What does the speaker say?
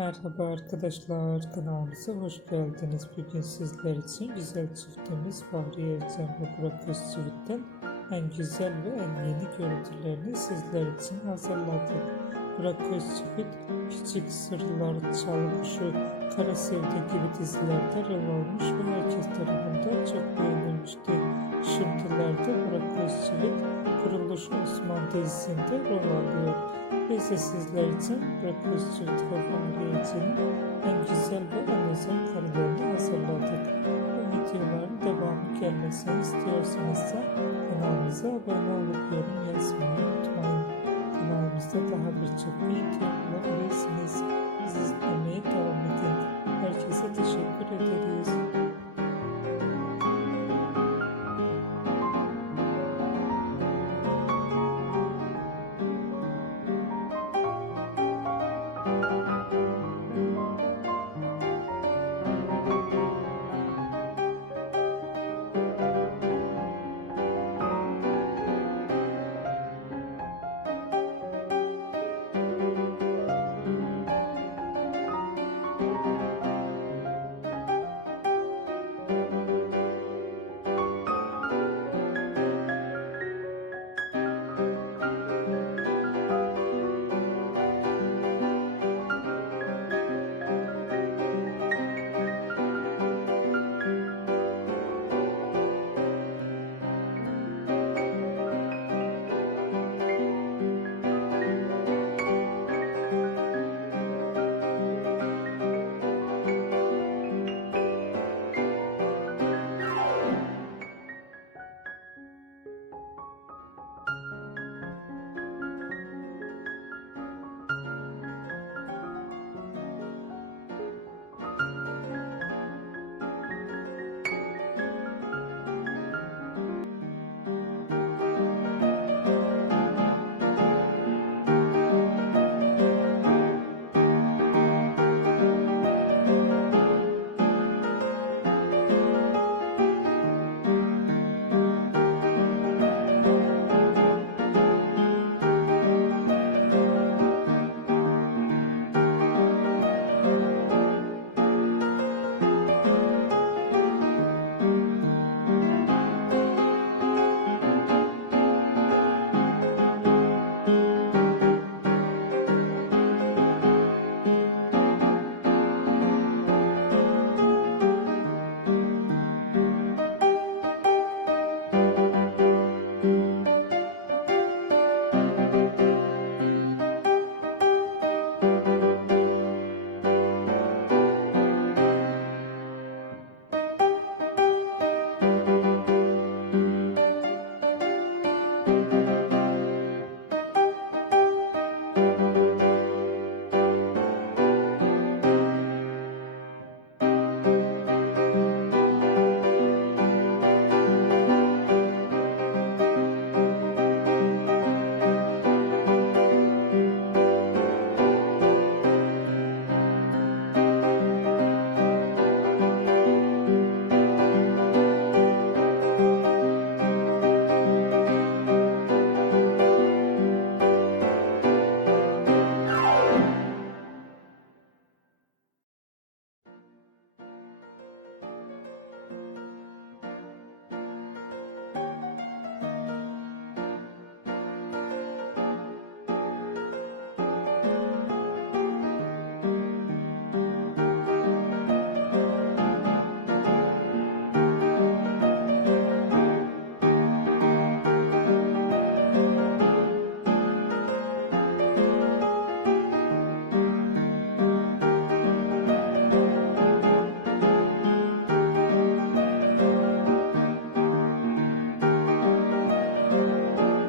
Merhaba arkadaşlar, kanalımıza hoş geldiniz. Bugün sizler için güzel çiftimiz Fahriye Evcen ve Burak Özçivit'ten en güzel ve en yeni görüntülerini sizler için hazırladık. Burak Özçivit, Küçük Sırlar, Çalgıkuşu, Kara Sevda gibi dizilerde rol almış ve herkes tarafından çok beğenilmişti. Şimdilerde Burak Özçivit, Kuruluş Osman dizisinde rol alıyor. Biz de sizler için Burak Özçivit ve Fahriye Evcen'in en güzel ve en özel karelerini hazırladık. Bu videoların devamı gelmesini istiyorsanız da kanalımıza abone olup yorum yazmayı unutmayın. Kanalımızda daha birçok video bulabilirsiniz. Bizi izlemeye devam edin. Herkese teşekkür ederim.